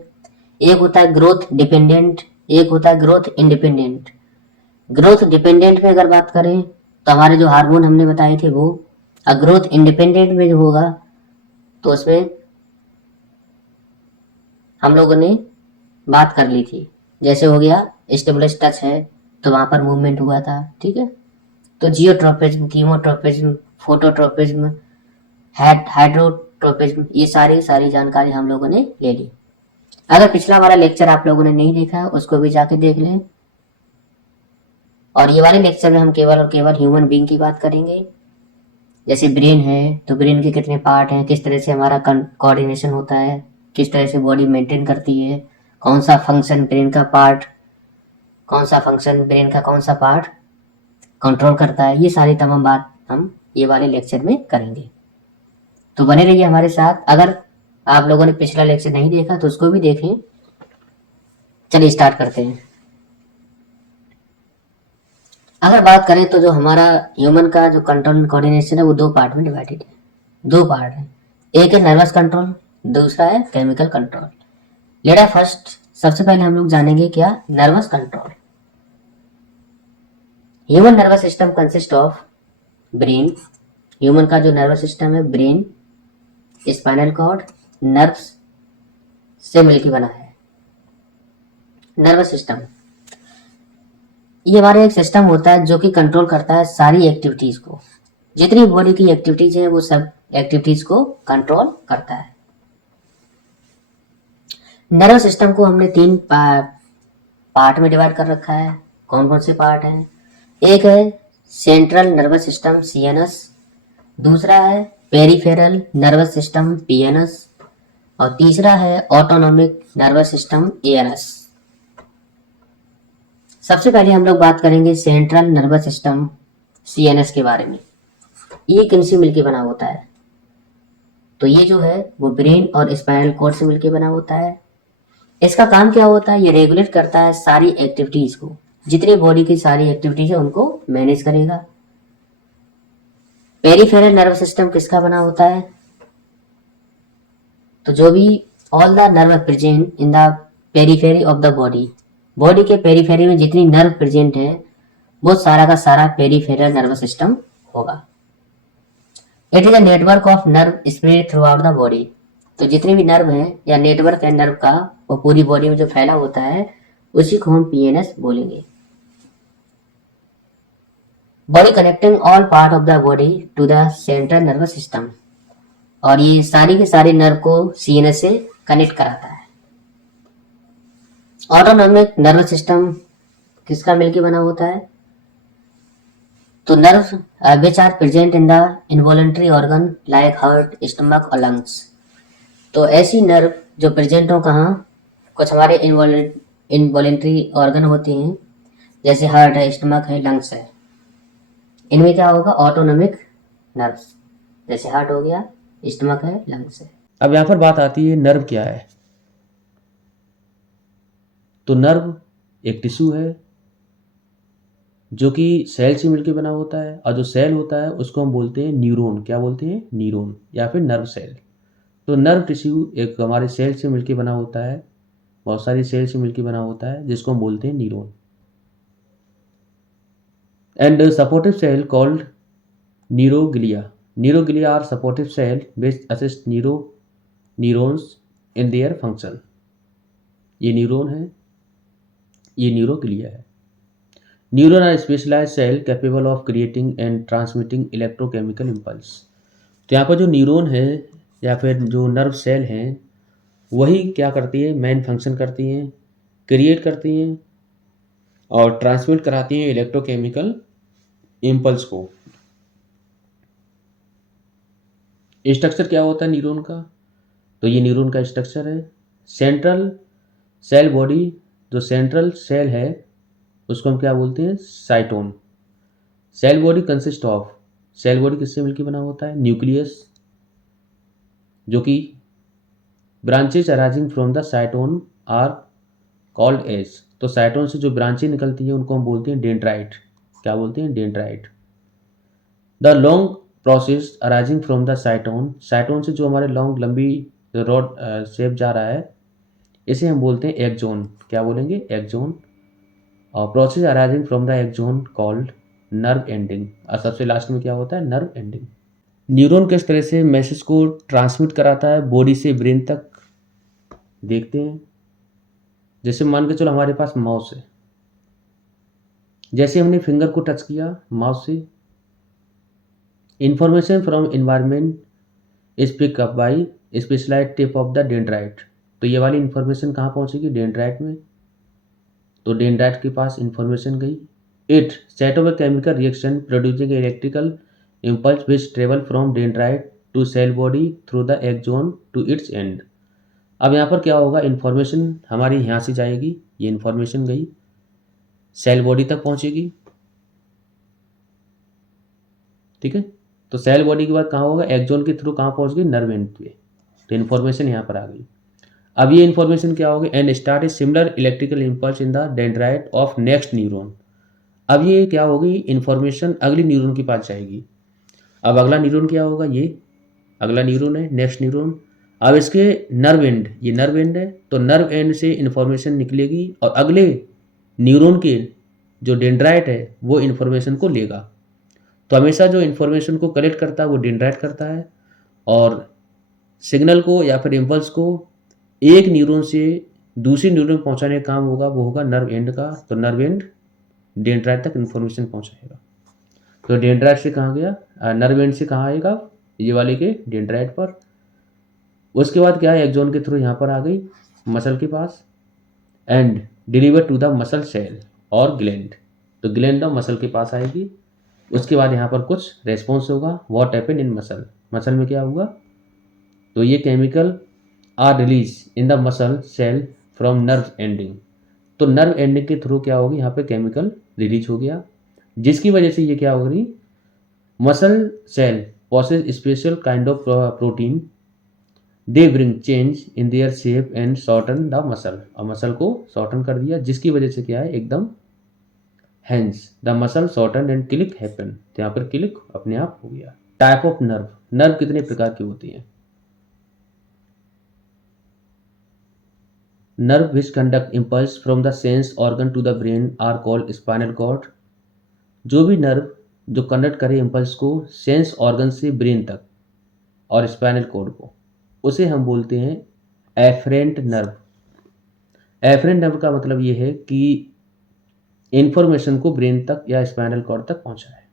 एक होता है ग्रोथ डिपेंडेंट, एक होता है ग्रोथ इंडिपेंडेंट। ग्रोथ डिपेंडेंट में अगर बात करें तो हमारे जो हार्मोन हमने बताए थे वो, और ग्रोथ इंडिपेंडेंट में जो होगा तो उसमें हम लोगों ने बात कर ली थी। जैसे हो गया स्टिमुलस टच है तो वहां पर मूवमेंट हुआ था। ठीक है, तो जियोट्रोपिज्म, कीमोट्रोपिज्म, फोटोट्रोपिज्म, हाइड्रोट्रोपिज्म, ये सारी सारी जानकारी हम लोगों ने ले ली। अगर पिछला वाला लेक्चर आप लोगों ने नहीं देखा है उसको भी जाके देख लें। और ये वाले लेक्चर में हम केवल और केवल ह्यूमन बीइंग की बात करेंगे। जैसे ब्रेन है तो ब्रेन के कितने पार्ट हैं, किस तरह से हमारा कोऑर्डिनेशन होता है, किस तरह से बॉडी मेंटेन करती है, कौन सा फंक्शन ब्रेन का पार्ट, कौन सा फंक्शन ब्रेन का कौन सा पार्ट कंट्रोल करता है, ये सारी तमाम बात हम ये वाले लेक्चर में करेंगे। तो बने रहिए हमारे साथ। अगर आप लोगों ने पिछला लेक्चर नहीं देखा तो उसको भी देखें। चलिए स्टार्ट करते हैं। अगर बात करें तो जो हमारा ह्यूमन का जो कंट्रोल एंड कोऑर्डिनेशन है वो दो पार्ट में डिवाइडेड है। दो पार्ट है, एक है नर्वस कंट्रोल, दूसरा है chemical control. Let us first, सबसे पहले हम लोग जानेंगे क्या nervous control. Human nervous system consist of brain. Human का जो नर्वस सिस्टम है ब्रेन, स्पाइनल कॉर्ड, नर्व्स से मिलकर बना है नर्वस सिस्टम। ये हमारा एक सिस्टम होता है जो कि कंट्रोल करता है सारी एक्टिविटीज को, जितनी बॉडी की एक्टिविटीज है वो सब एक्टिविटीज को कंट्रोल करता है। नर्वस सिस्टम को हमने तीन पार्ट में डिवाइड कर रखा है। कौन कौन से पार्ट हैं? एक है सेंट्रल नर्वस सिस्टम सीएनएस, दूसरा है पेरिफेरल नर्वस सिस्टम पीएनएस, और तीसरा है ऑटोनॉमिक नर्वस सिस्टम एएनएस। सबसे पहले हम लोग बात करेंगे सेंट्रल नर्वस सिस्टम सीएनएस के बारे में। ये किनसे मिलकर बना होता है? तो ये जो है वो ब्रेन और स्पाइनल कॉर्ड से मिलकर बना होता है। इसका काम क्या होता है? ये रेगुलेट करता है सारी एक्टिविटीज को, जितनी बॉडी की सारी एक्टिविटीज है उनको मैनेज करेगा। पेरिफेरल नर्व सिस्टम किसका बना होता है? तो जो भी all the nerve present in the periphery of the body, body के पेरिफेरी में जितनी नर्व प्रेजेंट है वो सारा का सारा पेरिफेरल नर्व सिस्टम होगा। It is a network of nerve spread through out the body. तो जितने भी नर्व है या नेटवर्क है नर्व का, वो पूरी बॉडी में जो फैला होता है उसी को हम पीएनएस बोलेंगे। Body connecting all part of the body to the central nervous system, और ये सारी के सारे नर्व को सीएनएस से कनेक्ट कराता है। ऑटोनॉमिक नर्वस सिस्टम किसका मिलकर बना होता है? तो nerve which are present in the involuntary organ like heart, stomach और लंग्स। तो ऐसी नर्व जो प्रेजेंट हो कहाँ? कुछ हमारे इनवॉलेंट्री ऑर्गन होते हैं, जैसे हार्ट है, स्टमक है, लंग्स है। इनमें क्या होगा? ऑटोनॉमिक नर्व्स, जैसे हार्ट हो गया, स्टमक है, लंग्स है। अब यहाँ पर बात आती है नर्व क्या है। तो नर्व एक टिश्यू है जो कि सेल से मिलकर बना होता है, और जो सेल होता है उसको हम बोलते हैं न्यूरॉन। क्या बोलते हैं? न्यूरॉन या फिर नर्व सेल। तो नर्व टिश्यू एक हमारे सेल से मिलकर बना होता है, बहुत सारी सेल से मिलकर बना होता है, जिसको हम बोलते हैं neuron. And supportive cell called neuroglia. Neuroglia are supportive cell which assist neurons in their function। ये न्यूरॉन है, ये न्यूरोग्लिया है। Neuron are specialised cell capable of creating and transmitting electrochemical impulse. तो यहाँ पर जो न्यूरॉन है या फिर जो नर्व सेल हैं वही क्या करती है? मेन फंक्शन करती हैं, क्रिएट करती हैं और ट्रांसमिट कराती हैं इलेक्ट्रोकेमिकल इम्पल्स को। स्ट्रक्चर क्या होता है न्यूरॉन का? तो ये न्यूरॉन का स्ट्रक्चर है। सेंट्रल सेल बॉडी, जो सेंट्रल सेल है उसको हम क्या बोलते हैं? Cyton. Cell body consist of, cell body किससे मिलकर बना होता है? न्यूक्लियस, जो कि branches arising from the cyton are called as. तो साइटोन से जो ब्रांचें निकलती हैं उनको हम बोलते हैं डेंड्राइट। क्या बोलते हैं? Dendrite. The long process arising from the साइटोन, साइटोन से जो हमारे लॉन्ग लंबी रॉड शेप जा रहा है इसे हम बोलते हैं एक्सोन। क्या बोलेंगे? एक्सोन। और process arising from the axon called nerve ending. और सबसे लास्ट में क्या होता है? Nerve ending. न्यूरॉन किस तरह से मैसेज को ट्रांसमिट कराता है बॉडी से ब्रेन तक, देखते हैं। जैसे मान के चलो हमारे पास माउस है, जैसे हमने फिंगर को टच किया माउस से, information from environment is pick up by specialized tip of the dendrite. तो ये वाली इंफॉर्मेशन कहाँ पहुँचेगी? डेंड्राइट में। तो डेंड्राइट के पास इंफॉर्मेशन गई। It set off a chemical reaction producing electrical impulse which travel from dendrite to cell body through the axon to its end. अब यहाँ पर क्या होगा? इन्फॉर्मेशन हमारी यहाँ से जाएगी, ये इन्फॉर्मेशन गई सेल बॉडी तक पहुँचेगी, ठीक है। तो सेल बॉडी के बाद कहाँ होगा? एक्सोन के थ्रू कहाँ पहुँच गई? नर्व एंड पे। तो इन्फॉर्मेशन यहाँ पर आ गई। अब ये इन्फॉर्मेशन क्या होगी? And start a similar electrical impulse in the dendrite of next neuron. अब ये क्या होगी? इन्फॉर्मेशन अगली न्यूरॉन के पास जाएगी। अब अगला न्यूरॉन क्या होगा? ये अगला न्यूरॉन है, नेक्स्ट न्यूरॉन। अब इसके नर्व एंड, ये नर्व एंड है, तो नर्व एंड से इन्फॉर्मेशन निकलेगी और अगले न्यूरॉन के जो डेंड्राइट है वो इन्फॉर्मेशन को लेगा। तो हमेशा जो इन्फॉर्मेशन को कलेक्ट करता है वो डेंड्राइट करता है, और सिग्नल को या फिर इम्पल्स को एक न्यूरॉन से दूसरी न्यूरॉन पहुंचाने का काम होगा वो होगा नर्व एंड का। तो नर्व एंड डेंड्राइट तक इन्फॉर्मेशन पहुंचाएगा। तो डेंड्राइट से कहाँ गया, नर्व एंड से कहाँ आएगा, ये वाले के डेंड्राइट पर। उसके बाद क्या है, एक्सॉन के थ्रू यहाँ पर आ गई मसल के पास and deliver to the muscle cell और ग्लैंड। तो ग्लैंड और मसल के पास आएगी। उसके बाद यहाँ पर कुछ रेस्पॉन्स होगा, what happen in muscle, muscle में क्या हुआ, तो ये chemical are release in the muscle cell from nerve ending. तो नर्व एंडिंग के थ्रू क्या होगी, यहाँ पे केमिकल रिलीज हो गया, जिसकी वजह से ये क्या हो रही, muscle cell possess special kind of protein, they bring change in their shape and shorten the muscle, और मसल को शॉर्टन कर दिया, जिसकी वजह से क्या है एकदम, hence the muscle shorten and click happen, तो यहाँ पर क्लिक अपने आप हो गया। टाइप ऑफ नर्व, नर्व कितने प्रकार की होती है, nerve which conduct impulse from the sense organ to the brain are called spinal cord. जो भी नर्व जो कंडक्ट करे इम्पल्स को सेंस ऑर्गन से ब्रेन तक और स्पाइनल कॉर्ड को, उसे हम बोलते हैं एफरेंट नर्व। एफरेंट नर्व का मतलब ये है कि इंफॉर्मेशन को ब्रेन तक या स्पाइनल कॉर्ड तक पहुंचाए।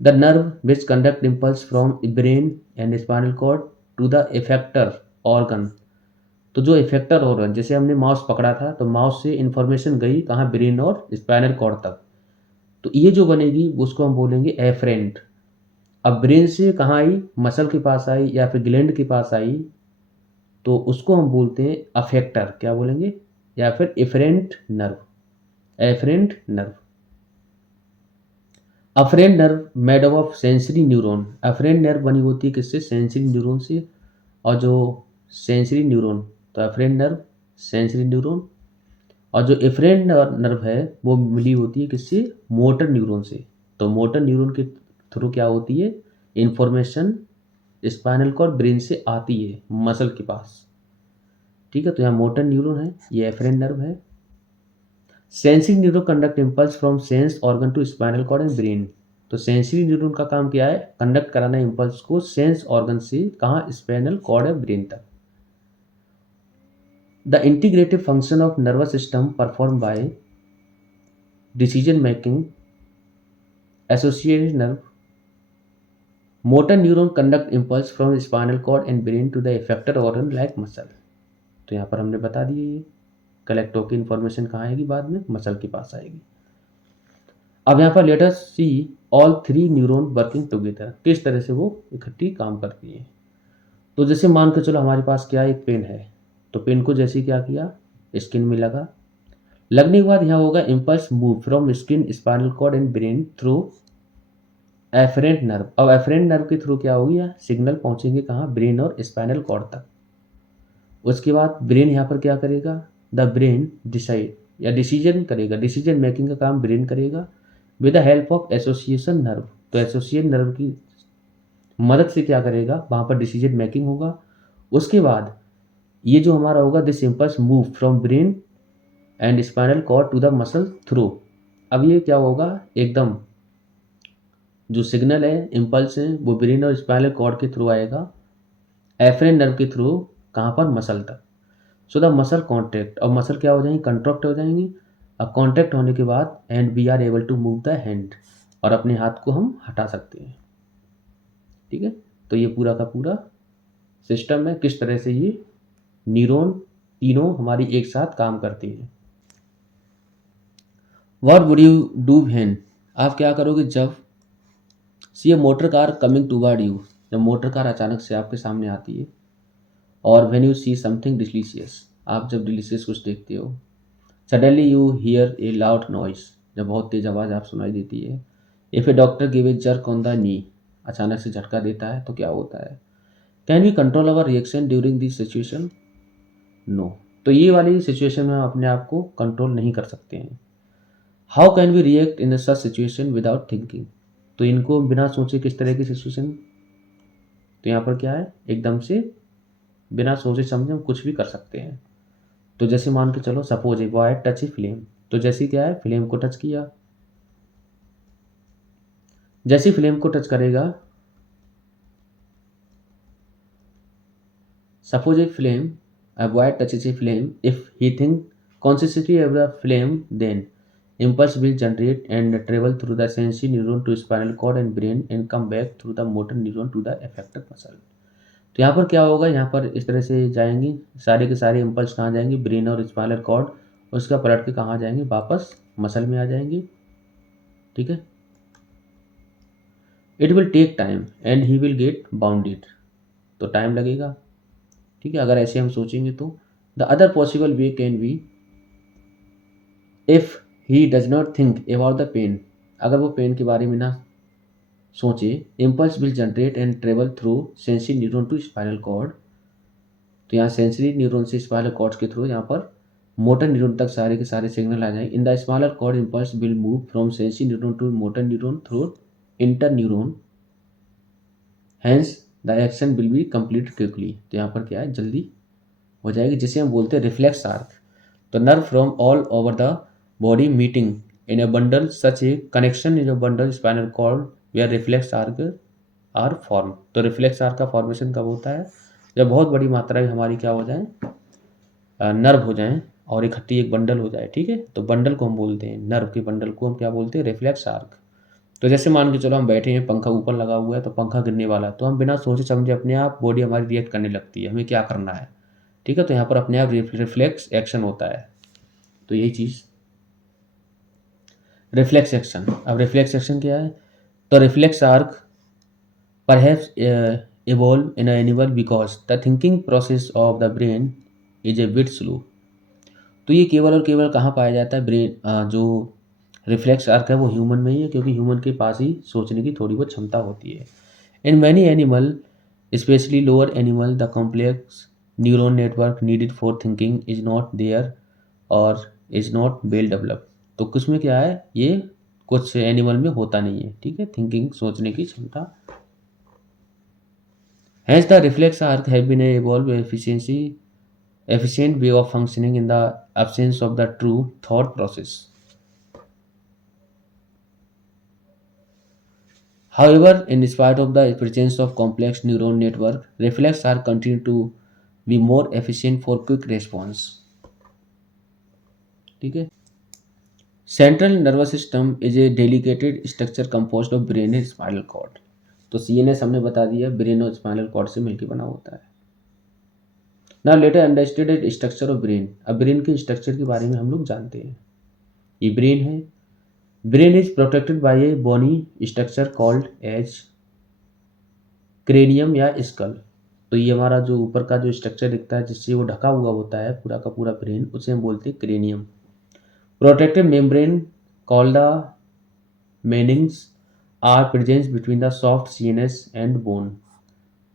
The nerve which conduct impulse from brain and spinal cord to the effector organ. तो जो इफेक्टर ऑर्गन, जैसे हमने माउस पकड़ा था तो माउस से इंफॉर्मेशन गई कहाँ, ब्रेन और स्पाइनल कॉर्ड तक, तो ये जो बनेगी उसको हम बोलेंगे एफरेंट। अब ब्रेन से कहाँ आई, मसल के पास आई या फिर ग्लैंड के पास आई, तो उसको हम बोलते हैं अफेक्टर, क्या बोलेंगे, या फिर efferent nerve, efferent nerve. Afferent nerve made up of sensory neuron, afferent nerve बनी होती है किससे, सेंसरी न्यूरॉन से, और जो सेंसरी न्यूरॉन, तो अफरेंट नर्व सेंसरी न्यूरॉन, और जो एफरेंट नर्व है वो मिली होती है किससे, मोटर न्यूरॉन से। तो मोटर न्यूरॉन के थ्रू क्या होती है, इंफॉर्मेशन स्पाइनल कॉर्ड ब्रेन से आती है मसल के पास, ठीक है। तो यहाँ मोटर न्यूरॉन है, ये एफरेंट नर्व है। Sensory neuron conduct impulse from sense organ to spinal cord and brain. तो सेंसरी न्यूरॉन का काम क्या है, कंडक्ट कराना इम्पल्स को सेंस ऑर्गन से कहाँ, स्पाइनल कॉर्ड या ब्रेन तक। The integrative function of nervous system perform by decision making associated nerve. Motor neuron conduct impulse from spinal cord and brain to the effector organ like muscle. तो यहाँ पर हमने बता दिए, ये कलेक्ट होकर इन्फॉर्मेशन कहाँ आएगी, बाद में मसल के पास आएगी। अब यहाँ पर let us see all three neuron working together, किस तरह से वो इकट्ठी काम करती है। तो जैसे मान के चलो हमारे पास क्या एक पेन है, तो पेन को जैसे क्या किया, स्किन में लगा, लगने के बाद यहाँ होगा impulse move from skin spinal cord and brain through efferent nerve. अब एफरेंट नर्व के थ्रू क्या होगी, सिग्नल पहुंचेंगे कहाँ, ब्रेन और स्पाइनल कॉर्ड तक। उसके बाद ब्रेन यहाँ पर क्या करेगा, द ब्रेन डिसाइड या डिसीजन करेगा, डिसीजन मेकिंग का काम ब्रेन करेगा with the help of association nerve. तो एसोसिएशन नर्व की मदद से क्या करेगा, वहाँ पर डिसीजन मेकिंग होगा। उसके बाद ये जो हमारा होगा, this impulse move from brain and spinal cord to the muscle through. अब ये क्या होगा, एकदम जो सिग्नल है, इम्पल्स है, वो ब्रेन और स्पाइनल कॉर्ड के थ्रू आएगा, एफरेंट नर्व के थ्रू कहाँ पर, मसल तक। सो द मसल कॉन्ट्रैक्ट, और मसल क्या हो जाएंगी, कंट्रैक्ट हो जाएंगी। अब कॉन्ट्रैक्ट होने के बाद and we are able to move the hand, और अपने हाथ को हम हटा सकते हैं, ठीक है। तो ये पूरा का पूरा सिस्टम है, किस तरह से ये न्यूरॉन तीनों हमारी एक साथ काम करती हैं। What would you do when, आप क्या करोगे जब see a motor car coming toward you, जब मोटर कार अचानक से आपके सामने आती है, और when you see something delicious, आप जब डिलीशियस कुछ देखते हो, suddenly you hear a loud noise, जब बहुत तेज आवाज़ आप सुनाई देती है। If a doctor give a jerk on the knee, अचानक से झटका देता है तो क्या होता है। Can we control our reaction during this situation, no. तो ये वाली सिचुएशन में हम अपने आप को कंट्रोल नहीं कर सकते हैं। How can we react in such situation without thinking, तो इनको बिना सोचे किस तरह की सिचुएशन, तो यहाँ पर क्या है, एकदम से बिना सोचे समझे हम कुछ भी कर सकते हैं। तो जैसे मान के चलो, suppose a boy touch a flame, तो जैसे क्या है, फ्लेम को टच किया, जैसे फ्लेम को टच करेगा, suppose a flame, a boy touches a flame, if he think consciously of the flame, then impulse will generate and travel through the sensory neuron to spinal cord and brain and come back through the motor neuron to the affected muscle। तो यहाँ पर क्या होगा, यहाँ पर इस तरह से जाएंगी सारे के सारे इम्पल्स, कहाँ जाएंगे, ब्रेन और स्पाइनल कॉर्ड, उसका पलट के कहाँ जाएंगे, वापस मसल में आ जाएंगे। ठीक है, it will take time and he will get bounded, तो टाइम लगेगा। ठीक है, अगर ऐसे हम सोचेंगे तो the other possible way can be if he does not think about the pain, अगर वो पेन के बारे में ना सोचे, impulse will generate and travel through sensory neuron to spinal cord, तो यहाँ सेंसरी न्यूरॉन से स्पाइनल कॉर्ड के थ्रू यहाँ पर मोटर न्यूरॉन तक सारे के सारे सिग्नल आ जाएंगे। In the spinal cord impulse will move from sensory neuron to motor neuron through inter neuron, hence the action will be complete quickly, तो यहाँ पर क्या है, जल्दी हो जाएगी, जिसे हम बोलते हैं रिफ्लेक्स आर्क। तो nerve from all over the body meeting in a bundle such a connection in a bundle spinal cord where reflex arc are form. तो रिफ्लेक्स आर्क का फॉर्मेशन कब होता है, जब बहुत बड़ी मात्रा में हमारी क्या हो जाए, नर्व हो जाए और इकट्ठी एक बंडल हो जाए। ठीक है, तो बंडल को हम बोलते हैं, नर्व के बंडल को हम क्या बोलते हैं, रिफ्लेक्स आर्क। तो जैसे मान के चलो हम बैठे हैं, पंखा ऊपर लगा हुआ है, तो पंखा गिरने वाला है, तो हम बिना सोचे समझे अपने आप बॉडी हमारी रिएक्ट करने लगती है, हमें क्या करना है। ठीक है, तो यहाँ पर अपने आप रिफ्लेक्स एक्शन होता है, तो यही चीज़ रिफ्लेक्स एक्शन। अब रिफ्लेक्स एक्शन क्या है, तो reflex arc perhaps evolve in an animal because the thinking process of the brain is a bit slow। तो ये केवल और केवल कहाँ पाया जाता है, ब्रेन जो रिफ्लेक्स आर्क है वो ह्यूमन में ही है, क्योंकि ह्यूमन के पास ही सोचने की थोड़ी बहुत क्षमता होती है। In many animal specially lower animal the complex neuron network needed for thinking is not there और इज नॉट वेल डेवलप्ड। तो कुछ में क्या है, ये कुछ एनिमल में होता नहीं है। ठीक है, थिंकिंग सोचने की क्षमता। Hence, the reflex arc have been evolved efficient way of functioning in the absence of the true thought process. However, in spite of the presence of complex neuron network, reflex arc continue to be more efficient for quick response। ठीक है, central nervous system is a delicated structure composed of brain and spinal cord. तो CNS हमने बता दिया brain और spinal cord से मिलकर बना होता है। Now later understood structure of brain. अब ब्रेन के स्ट्रक्चर के बारे में हम लोग जानते हैं। ये ब्रेन है, brain is protected by a bony structure called as cranium या स्कल। तो ये हमारा जो ऊपर का जो स्ट्रक्चर दिखता है जिससे वो ढका हुआ होता है पूरा का पूरा ब्रेन, उसे हम बोलते हैं cranium. Protective membrane called the meninges are present between the soft CNS and bone.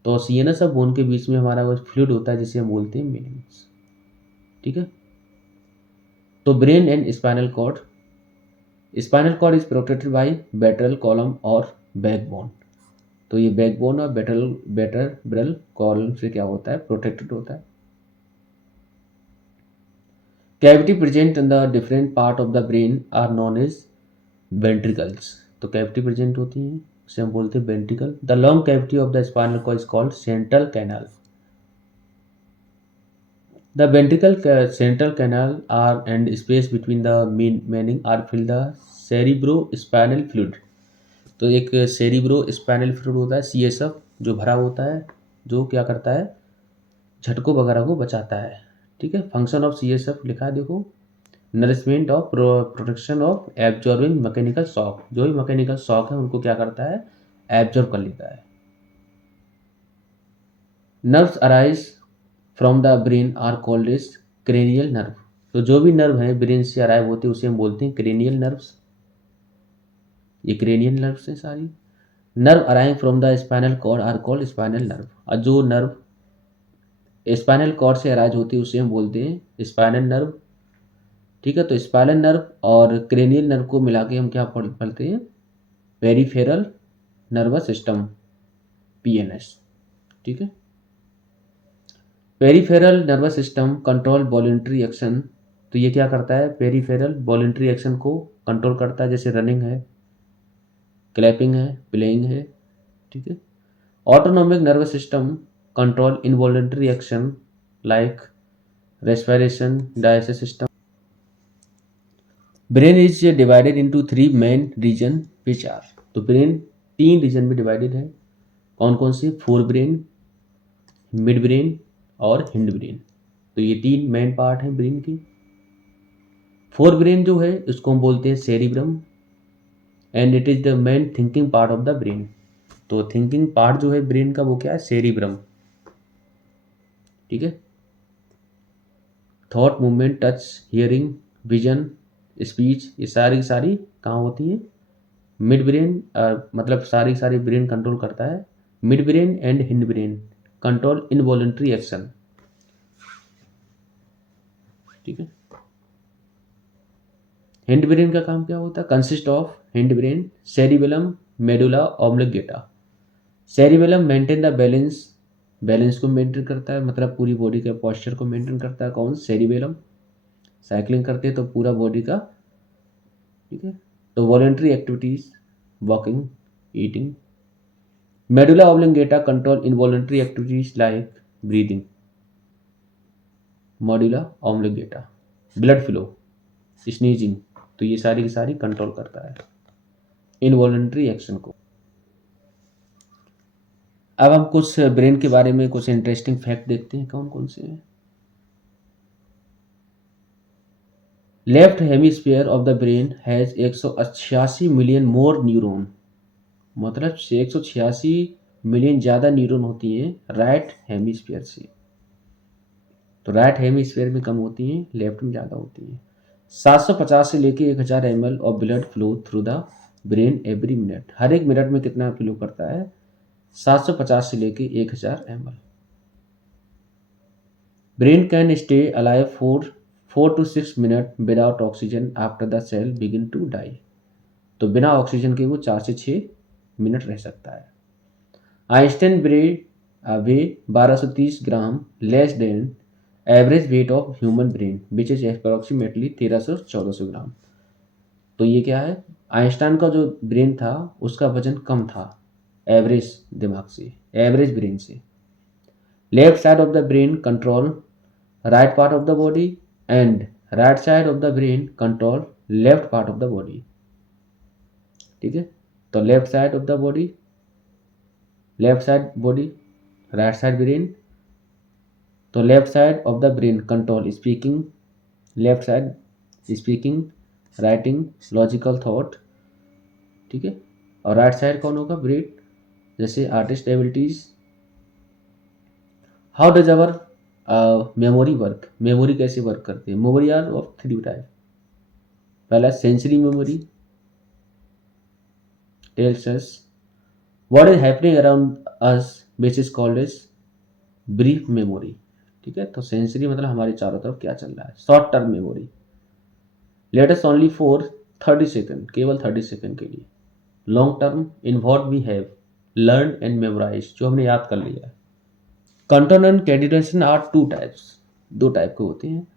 तो सीएनएस और बोन के बीच में हमारा वो फ्लूइड होता है जिसे हम बोलते हैं मेनिंग्स। ठीक है, तो brain and spinal cord is protected by vertebral column और बैकबोन। तो ये बैकबोन और बेट्रल कॉलम से क्या होता है, प्रोटेक्टेड होता है। Cavity present in the different part of the brain are known as ventricles. तो कैविटी प्रेजेंट होती है, उसे हम बोलते हैं ventricle. The long cavity of the spinal cord is called central canal. The ventricle central canal are and space between the mening are filled the cerebrospinal fluid। तो एक cerebrospinal fluid होता है CSF जो भरा होता है, जो क्या करता है, झटकों वगैरह को बचाता है। ठीक है, फंक्शन ऑफ CSF लिखा है देखो, nourishment of protection of absorbing mechanical shock. जो भी मैकेनिकल शॉक है उनको क्या करता है, एब्जॉर्ब कर लेता है। Nerves arise from the brain are called as cranial nerve. तो जो भी नर्व है ब्रेन से अराइव होते हैं उसे हम बोलते हैं क्रेनियल नर्व्स। ये क्रेनियल नर्व्स हैं सारी। Nerve arrive from the spinal cord are called spinal nerve. और जो नर्व स्पाइनल कॉर्ड से अराइज होती है उसे हम बोलते हैं स्पाइनल नर्व। ठीक है, तो स्पाइनल नर्व और क्रेनियल नर्व को मिला के हम क्या पढ़ते हैं, पेरिफेरल नर्वस सिस्टम, PNS। ठीक है, peripheral nervous system control voluntary action. तो ये क्या करता है, पेरिफेरल वॉलंटरी एक्शन को कंट्रोल करता है, जैसे रनिंग है, क्लैपिंग है, प्लेइंग है। ठीक है, autonomic nervous system control involuntary action like respiration, digestive system. Brain is divided into 3 main region which are, तो ब्रेन 3 रीजन में डिवाइडेड है। कौन कौन से? फोर ब्रेन, मिड ब्रेन और हिंड ब्रेन। तो ये 3 मेन पार्ट हैं ब्रेन के। फोर ब्रेन जो है उसको हम बोलते हैं cerebrum, and it is the main thinking part of the brain. तो थिंकिंग पार्ट जो है ब्रेन का वो क्या है? सेरिब्रम। ठीक है। Thought, movement, touch, hearing, vision, speech, ये सारी सारी कहाँ होती है? मिड ब्रेन, मतलब सारी सारी ब्रेन कंट्रोल करता है। Mid brain and hind brain control involuntary action. ठीक है। हिंड ब्रेन का काम क्या होता है? Consist of hind brain, cerebellum, medulla oblongata. Cerebellum maintain the balance, balance को मेंटेन करता है, मतलब पूरी बॉडी के पोस्चर को मेंटेन करता है। कौन? सेरिबेलम। साइकिलिंग करते हैं तो पूरा बॉडी का। ठीक है। तो voluntary activities, walking, eating. Medulla oblongata control involuntary activities like breathing. Medulla oblongata blood flow, sneezing, तो ये सारी की सारी कंट्रोल करता है इनवॉलेंट्री एक्शन को। अब हम कुछ ब्रेन के बारे में कुछ इंटरेस्टिंग फैक्ट देखते हैं। कौन कौन से हैं? Left hemisphere of the brain has 186 million more neuron, मतलब 186 मिलियन ज़्यादा न्यूरॉन होती हैं राइट हेमिस्फीयर से। तो राइट हेमिस्फीयर में कम होती हैं, लेफ्ट में ज़्यादा होती हैं। 750 से लेके 1000 ml of blood flow through the brain every minute. हर एक मिनट में कितना फ्लो करता है? 750 से लेके 1000 ml। Brain can stay alive for 4 to 6 minute without oxygen after the cell begin to die. तो बिना ऑक्सीजन के वो 4 से 6 मिनट रह सकता है। Einstein brain way 1230 gram less than average weight of human brain which is approximately 1300-1400 ग्राम। तो ये क्या है? आइंस्टाइन का जो ब्रेन था उसका वजन कम था एवरेज दिमाग से, एवरेज ब्रेन से। Left side of the brain control right part of the body and right side of the brain control left part of the body. ठीक है। तो left side of the body, left side body, right side brain. तो left side of the brain control speaking, left side speaking, writing, logical thought. ठीक है। और right side कौन होगा? Brain, जैसे artist abilities. How does our memory work? Memory कैसे work करती है? Memory are of 3 type. पहला sensory memory, tells us what is happening around us which is called as brief memory. ठीक है। तो सेंसरी मतलब हमारे चारों तरफ क्या चल रहा है। Short term memory latest only for 30 second, केवल 30 सेकेंड के लिए। Long term in what we have learn and memorise, जो हमने याद कर लिया है। Control and coordination are 2 types, 2 type के होते हैं।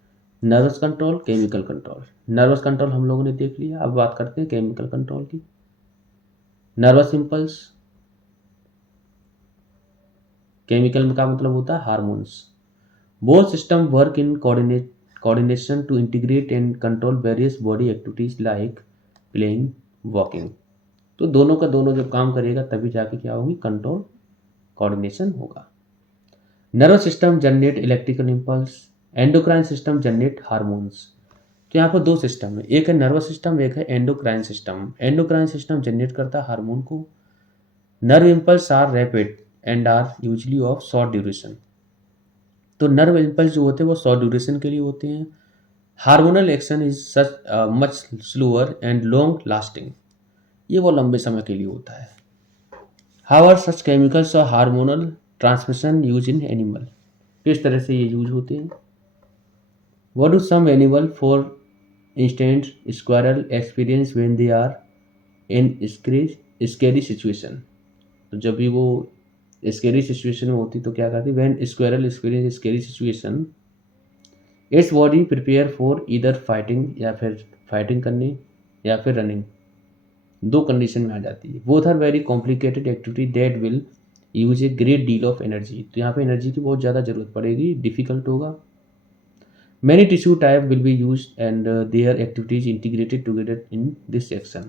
Nervous control, chemical control. Nervous control हम लोगों ने देख लिया, अब बात करते हैं केमिकल कंट्रोल की। नर्वस इम्पल्स, केमिकल का मतलब होता है hormones. Both system work in coordination to integrate and control various body activities like playing, walking। तो दोनों का दोनों जब काम करेगा तभी जाके क्या होगी? कंट्रोल, कोऑर्डिनेशन होगा। Nervous system generate electrical impulse, endocrine system generate hormones. तो यहाँ पर 2 सिस्टम है, एक है नर्वस सिस्टम, एक है endocrine system. Endocrine system generate करता है हार्मोन को। Nerve impulse are rapid and are usually of short duration. तो नर्व इम्पल्स जो होते हैं वो शॉर्ट ड्यूरेशन के लिए होते हैं। Hormonal action is such much slower and long lasting, ये वो लंबे समय के लिए होता है। हाउएवर सच केमिकल्स और hormonal transmission use in animal, किस तरह से ये यूज होते हैं? What do some animal for instance squirrel experience when they are in scary situation. तो जब भी वो स्केरी सिचुएशन में होती तो क्या करती? When squirrel experience scary situation its body prepare for either fighting, या फिर फाइटिंग करने या फिर रनिंग। 2 कंडीशन में आ जाती है। Both are very complicated activity that will use a great deal of energy. तो यहाँ पे एनर्जी की बहुत ज़्यादा जरूरत पड़ेगी, डिफिकल्ट होगा। Many tissue type will be used and their activities integrated together in this section.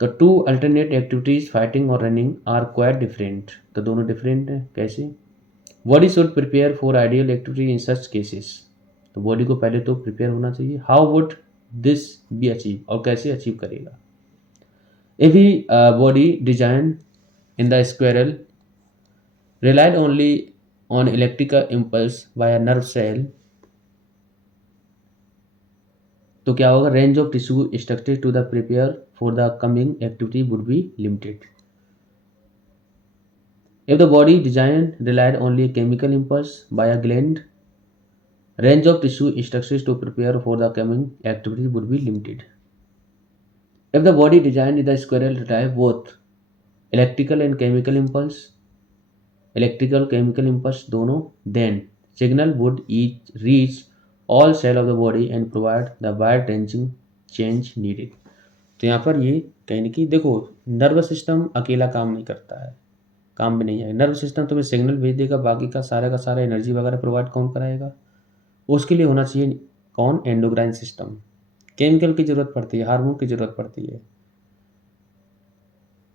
तो टू अल्टरनेट एक्टिविटीज फाइटिंग और रनिंग आर क्वाइट डिफरेंट, तो दोनों डिफरेंट हैं। कैसे? Body should prepare for ideal activity in such cases, तो body को पहले तो प्रिपेयर होना चाहिए। How would this be achieve, और कैसे अचीव करेगा? If he body design in the squirrel relied only on electrical impulse by a nerve cell, तो क्या होगा? Range of tissue structure to the prepare for the coming activity would be limited. If the body design relied only a chemical impulse by a gland, range of tissue structures to prepare for the coming activity would be limited. If the body design is the squirrel rely both electrical and chemical impulse, electrical chemical impulse दोनों, then signal would each reach all cell of the body and provide the wide ranging change needed। तो यहाँ पर ये कहने की, देखो nervous system अकेला काम नहीं करता है, काम भी नहीं आएगा। नर्वस सिस्टम तुम्हें सिग्नल भेज देगा, बाकी का सारा एनर्जी वगैरह प्रोवाइड कौन कराएगा? उसके लिए होना चाहिए कौन? Endocrine system. केमिकल की जरूरत पड़ती है, हार्मोन की जरूरत पड़ती है।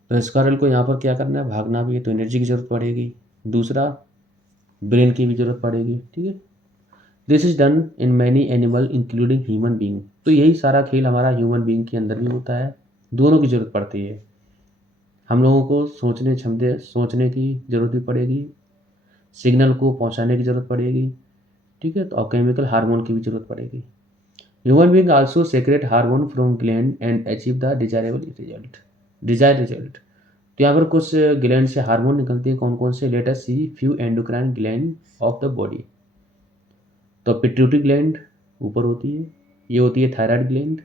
तो स्क्वायरल को यहाँ पर क्या करना है? भागना भी है, तो एनर्जी की जरूरत पड़ेगी। दूसरा, ब्रेन की भी जरूरत पड़ेगी। ठीक है, this is done in many animal including human being, तो यही सारा खेल हमारा ह्यूमन बींग के अंदर भी होता है। दोनों की जरूरत पड़ती है। हम लोगों को सोचने की जरूरत भी पड़ेगी, सिग्नल को पहुंचाने की जरूरत पड़ेगी। ठीक है, तो और केमिकल हार्मोन की भी जरूरत पड़ेगी। Human being also secrete hormone from gland and achieve the desired result. तो यहाँ पर कुछ ग्लैंड से हार्मोन निकलते हैं। कौन कौन से? Late us see few endocrine gland of the body. तो पिट्यूटरी ग्लैंड ऊपर होती है, ये होती है थायराइड ग्लैंड,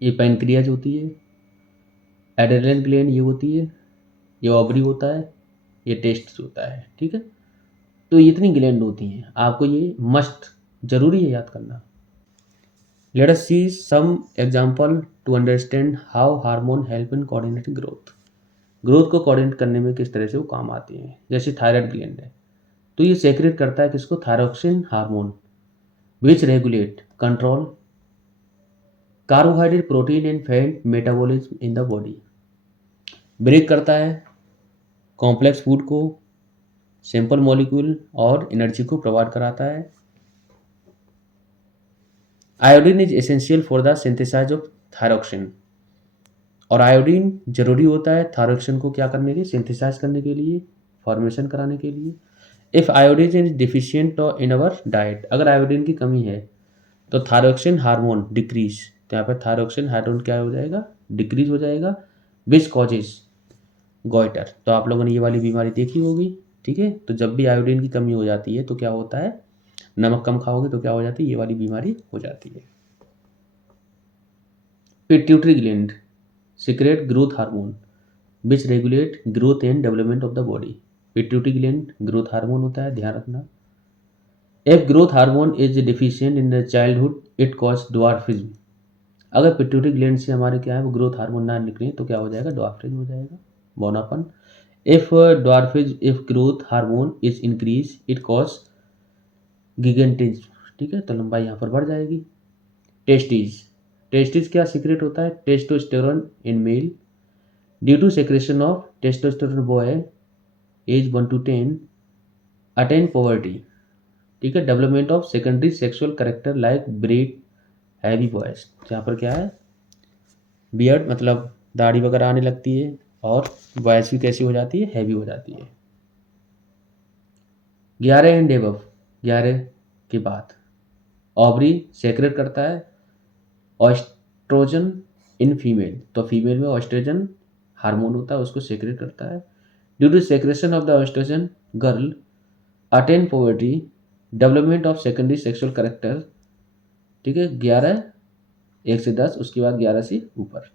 ये पैनक्रियाज होती है। एड्रेनल ग्लैंड ये होती है, ये ओवरी होता है, ये टेस्टिस होता है। ठीक है, तो इतनी ग्लैंड होती हैं, आपको ये मस्ट जरूरी है याद करना। Let us see some example to understand how hormone help in coordinating growth को कोऑर्डिनेट करने में किस तरह से वो काम आती हैं। जैसे थायराइड ग्लैंड है, तो ये सेक्रेट करता है किसको? Thyroxine hormone, which regulate control carbohydrate protein and fat metabolism in the body. Break करता है कॉम्प्लेक्स फूड को, सिंपल मॉलिक्यूल और एनर्जी को प्रोवाइड कराता है। Iodine is essential for the synthesize of thyroxine, और आयोडीन जरूरी होता है थायरोक्सिन को क्या करने के लिए? सिंथेसाइज करने के लिए, फॉर्मेशन कराने के लिए। If iodine is deficient in our diet, अगर आयोडीन की कमी है तो थायरोक्सिन हार्मोन डिक्रीज, तो यहाँ पर थायरोक्सिन हार्मोन क्या हो जाएगा? डिक्रीज हो जाएगा, विच कॉजेज गॉइटर। तो आप लोगों ने ये वाली बीमारी देखी होगी। ठीक है, तो जब भी आयोडीन की कमी हो जाती है तो क्या होता है? नमक कम खाओगे तो क्या हो जाती है? ये वाली बीमारी हो जाती है। Pituitary gland secret growth hormone which regulate growth and development of the body. Pituitary gland growth hormone होता है, ध्यान रखना। If growth hormone is deficient in the childhood it cause dwarfism, अगर पिट्यूटरी ग्लैंड से हमारे क्या है वो ग्रोथ हार्मोन ना निकले तो क्या हो जाएगा? ड्वार्फिज्म हो जाएगा, बौनापन। If growth hormone is increase it cause gigantism, ठीक है, तो लंबाई यहाँ पर बढ़ जाएगी। टेस्टिस क्या सीक्रेट होता है? Testosterone in male due to secretion of testosterone boy age 1 to 10 attain puberty. ठीक है, development of secondary sexual character like beard heavy boys, यहाँ पर क्या है? बियर्ड मतलब दाढ़ी वगैरह आने लगती है, और वॉइस भी कैसी हो जाती है? हैवी हो जाती है। 11 एंड एबव, 11 के बाद ओवरी सेक्रेट करता है ऑस्ट्रोजन इन फीमेल, तो फीमेल में ऑस्ट्रोजन हार्मोन होता है, उसको सेक्रेट करता है। Due to secretion of the oestrogen girl attain puberty development of secondary sexual character. ठीक है, 11 1 से 10, उसके बाद 11 से ऊपर।